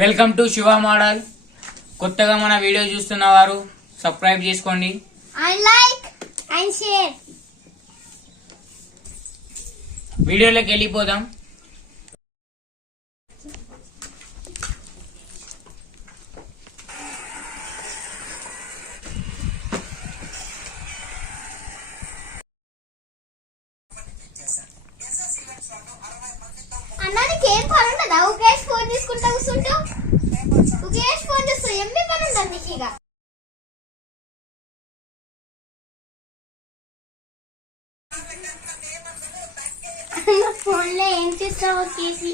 Welcome to Shiva model. కొత్తగా మన video చూస్తున్న వారు సబ్స్క్రైబ్ చేసుకోండి అండ్ లైక్ అండ్ షేర్. వీడియోలోకి వెళ్ళిపోదాం. అన్నానికి ఏం పని ఉండదా? ఒకేష్ ఫోన్ తీసుకుంటా కూర్చుంటూ ఒకేష్ ఫోన్ చూస్తూ ఏమి పని ఉండదు నీకు? ఇక ఫోన్లో ఏం చేస్తావు? ఒకేసి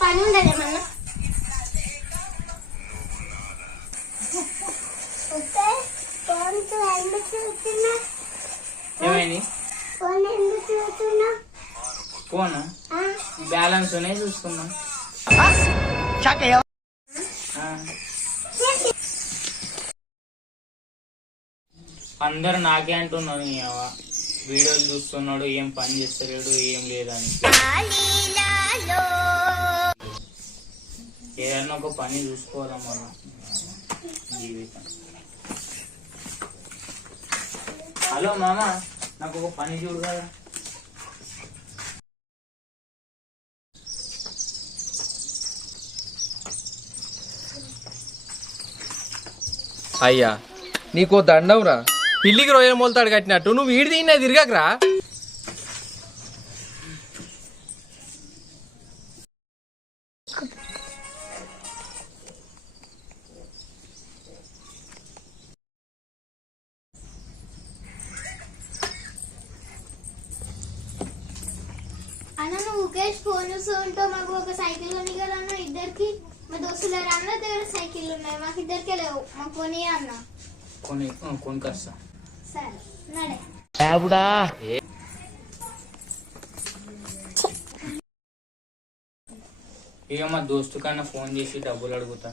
పని ఉండదు ఏమన్నా? ఫోన్ ఎందుకు చూస్తున్నా? ఏమైంది? ఫోన్ ఎందుకు చూస్తున్నా? ఫోన్ బ్యాలెన్స్ చూసుకున్నా. అందరు నాకే అంటున్నారు, వీడియోలు చూస్తున్నాడు, ఏం పని చేస్తలేడు, ఏం లేదని. ఏదన్నా ఒక పని చూసుకోవాలా మన జీవితం. హలో మామ, నాకు ఒక పని చూడు కదా. అయ్యా నీకో దండంరా, పిల్లికి రొయ్యల మొలతాడు కట్టినట్టు నువ్వు వీడి తిన్నా తిరగకరా. అన్న నువ్వు ఒకేష్ ఫోన్ చూస్తూ ఉంటావు. మాకు ఒక సైకిల్ ఉంది కదా అన్న ఇద్దరికి. మా దోస్తుల అన్న దగ్గర సైకిల్ ఉన్నాయి, మాకు ఇద్దరికే లేవు. మాకు కొని అన్న. కొనుకొస్తా. సరే నడే. ఇక మా దోస్తు కన్నా ఫోన్ చేసి డబ్బులు అడుగుతా.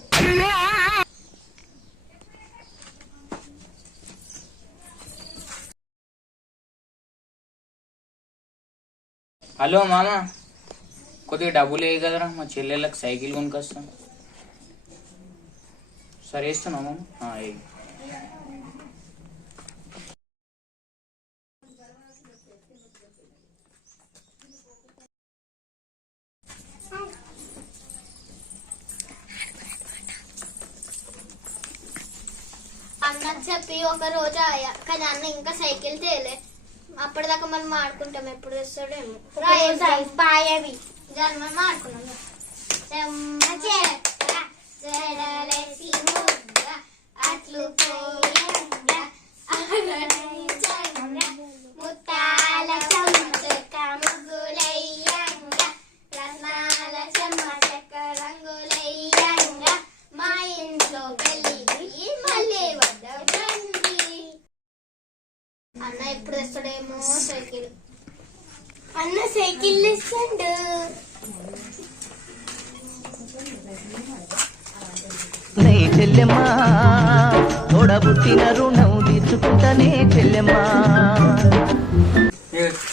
హలో మామ, కొద్దిగా డబ్బులు వేయ కదరా, మా చెల్లెళ్ళకి సైకిల్ కొనుకొస్తాం. సరే ఇస్తున్నా మామ. అన్న చెప్పి ఒక రోజు ఆయా, కానీ అన్న ఇంకా సైకిల్ తేలే. అప్పటిదాకా మనం ఆడుకుంటాం, ఎప్పుడు తెస్తాడేమో. పాయవి మనం ఆడుకున్నాం. అట్లు ముత్తాల చెమ్మచక్క ముగ్గులయ్యంగా, రత్నాల చెమ్మచక్క రంగులయ్యంగా, మా ఇంట్లో పెళ్లి మళ్ళీ వద్దండి. అన్న ఎప్పుడు తెస్తాడేమో సైకిల్. అన్న సైకిల్ ఇస్తాడు. చెల్లెమ్మా తోడబుట్టిన రుణం తీర్చుకుంటానే చెల్లెమ్మా.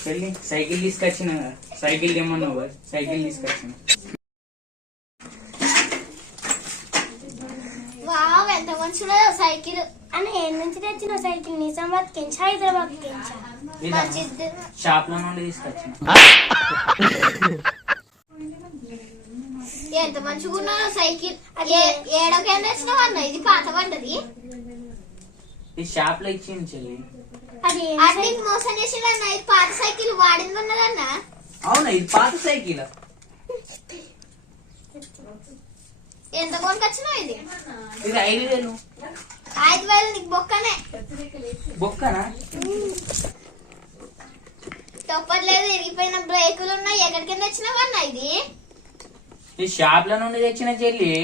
చెల్లి సైకిల్ తీసుకొచ్చిన, సైకిల్ తెమ్మన్నావు, సైకిల్ తీసుకొచ్చిన. వావ్ ఎంత మంచిదో సైకిల్. అన్న ఏ నుంచి తెచ్చిన సైకిల్? నిజామాబాద్ కెంచా హైదరాబాద్ కెంచా? షాప్ లో నుండి తీసుకొచ్చిన. ఎంత మంచిగా ఉన్నదో సైకిల్. ఏడకేం తెచ్చినావు అన్న? ఇది పాత పడ్డది. ఈ షాప్ లో ఇచ్చింది చెల్లి. అది మోసం చేసిండు అన్న. ఇది పాత సైకిల్ వాడింది ఉన్నదన్న. అవునా, ఇది పాత సైకిల్. ఎంత కొనుకొచ్చినావు ఇది? ఇది 5,000. 5,000 నీకు బొక్కనే. బొక్కనా? తప్పట్లేదు, ఇరిగిపోయిన బ్రేకులు ఉన్నాయి. ఎక్కడికి తెచ్చినావు అన్న ఇది? ఈ షాప్ లో నుండి తెచ్చిన చెల్లి.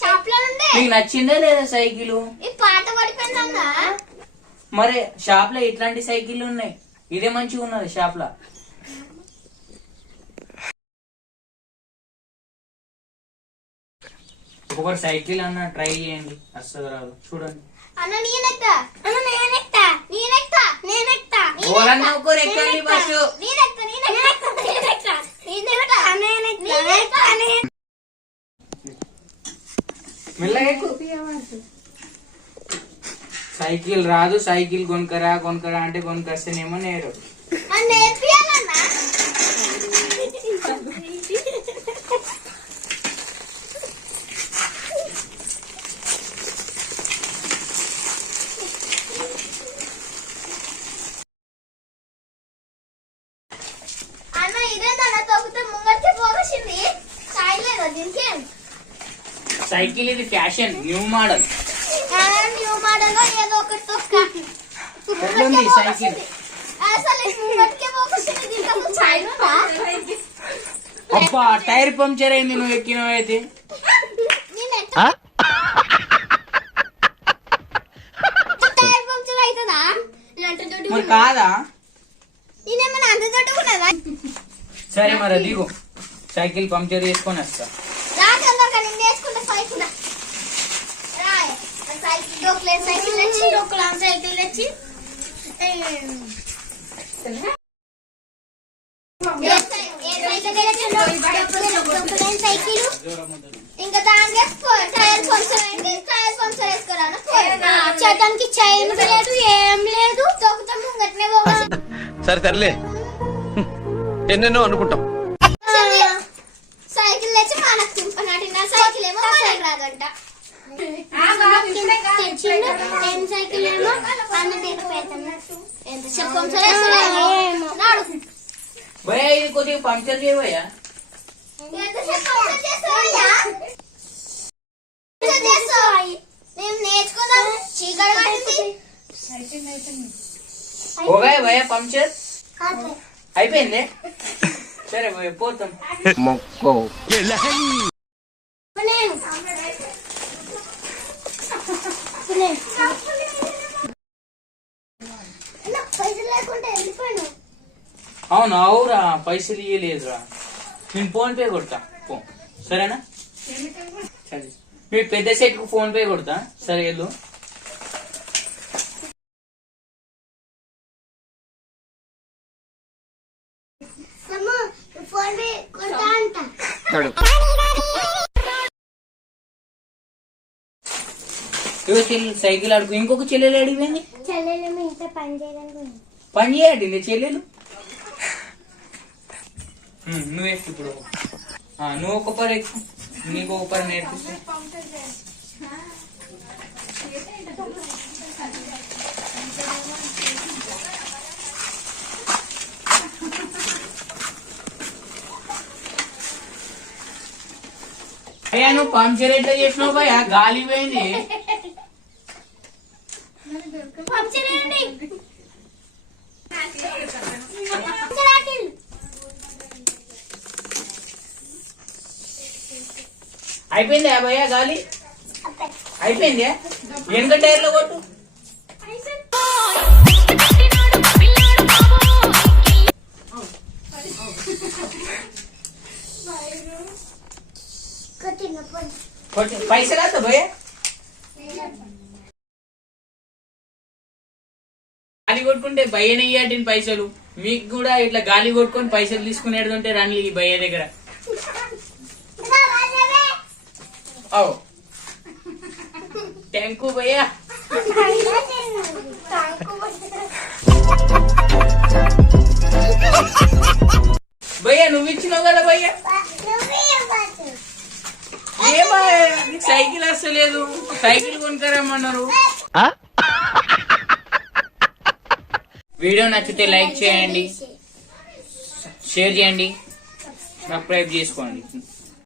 షాప్ లో నుండి? నీకు నచ్చిందా లేదా సైకిల్? ఈ పాత పడిపోయిందన్న. మరి షాప్ లో ఇట్లాంటి సైకిల్ ఉన్నాయి, ఇదే మంచిగా ఉన్నది షాప్ లో. ఒక సైకిల్ అన్న ట్రై చేయండి, అస్సలు రాదు, చూడండి. అన్న నేనెక్తా, అన్న నేనెక్తా, నేనెక్తా, నేనెక్తా, ఓలన్న ఒకరు ఎక్కండి ఫస్ట్. నేనెక్తా, నేనెక్తా, నేనెక్తా, నేనెక్తా, నేనెక్తా, నేనెక్తా. మెల్లగా ఎక్కు. సైకిల్ రాదు, సైకిల్ కొనుకరా కొనుకరా అంటే కొనుకొస్తేనేమో నేరు. మరి నేర్పియాలన్నా అన్న ఇదేందన్న తొక్కితే ముంగడికి పోగొచ్చింది సాయలేదా దీనికి? సైకిల్ ఇది fashion, new model. New model ఏదో ఒకటి తొక్క ఎట్లుంది సైకిల్? అసలు ముంగడికే పోగొచ్చింది దీంట్లో సాయలుందా? అబ్బా టైర్ పంక్చర్ అయింది నువ్వు ఎక్కినవైతే. నేను టైర్ పంక్చర్ అవుతుందా? మరి కాదా? నేనేమన్నా అంత తోటకున్నదా? సరే మరి దిగు, సైకిల్ పంక్చర్ చేసుకొని వస్తా. నేను నేర్చుకుంటే సైకిల్ రాయ్ సైకిల్ డోక్లే సైకిల్ తెచ్చి డోక్లా సైకిల్ తెచ్చి సైకిల్ ఇంకా దానికి టైర్ పంక్చర్ అయింది. టైర్ పంక్చర్ వేసుకోరాను చేయడానికి చైన్ లేదు ఏం లేదు తొక్కుతా ముంగట్నే పోవాలి. సరే సర్లే, ఎన్నెన్నో అనుకుంటాం. సైకిల్ తెచ్చి మనకు తింపనాటి నా సైకిల్ ఏమో మనకు రాదంట. తెచ్చిండు ఏం సైకిల్ ఏమో అన్న తిరిగిపోతాను ఎంత చెప్పం సరే నాడు భయ ఇది కొద్దిగా పంక్చర్ చేయవయ్యా. ఎంత చెప్పం చేస్తావయ్యా? మేము నేర్చుకున్నాం చీకటి పడింది. ఓగా భయ పంక్చర్ అయిపోయింది. సరే భయ పోతాం. మొక్కో పైసలు లేకుంటే వెళ్ళిపోయాను. అవును అవురా, పైసలు ఇయ్యలేదురా. నేను ఫోన్ పే కొడతా పో, సరేనా? సరే మీ పెద్ద సెట్ కు ఫోన్ పే కొడతా. సరే వెళ్ళు. ఫోన్ పే కొడతా అంట. సైకిల్ ఆడుకు. ఇంకొక చెల్లెలు అడిగిపోయింది. చెల్లెలేమో ఇంత పని చేయడానికి పని చేయండి చెల్లెలు. నువ్వు ఎక్కు ఇప్పుడు. నువ్వు ఒక పని ఎక్కు, నీకు ఒక పని నేర్పిస్తా. అయ్యా నువ్వు పంక్చర్ ఎట్లా చేసినావు భయ? గాలి పోయింది. పంక్చర్ చేయండి. అయిపోయింది భయ్యా గాలి? అయిపోయింది. వెనక టైర్ లో కొట్టు. పైసలు వస్తా భయ్యా? గాలి కొట్టుకుంటే భయ్యనే ఇయ్యాటిని పైసలు. మీకు కూడా ఇట్లా గాలి కొట్టుకొని పైసలు తీసుకునేది ఉంటే రండి ఈ భయ్య దగ్గర. థ్యాంక్ యూ భయ్యా. భయ్యా నువ్వు ఇచ్చినావు కదా భయ్యా? ఏమా నీకు సైకిల్ వస్తలేదు, సైకిల్ కొనుక్కరమ్మన్నారు. వీడియో నచ్చితే లైక్ చేయండి, షేర్ చేయండి, సబ్స్క్రైబ్ చేసుకోండి.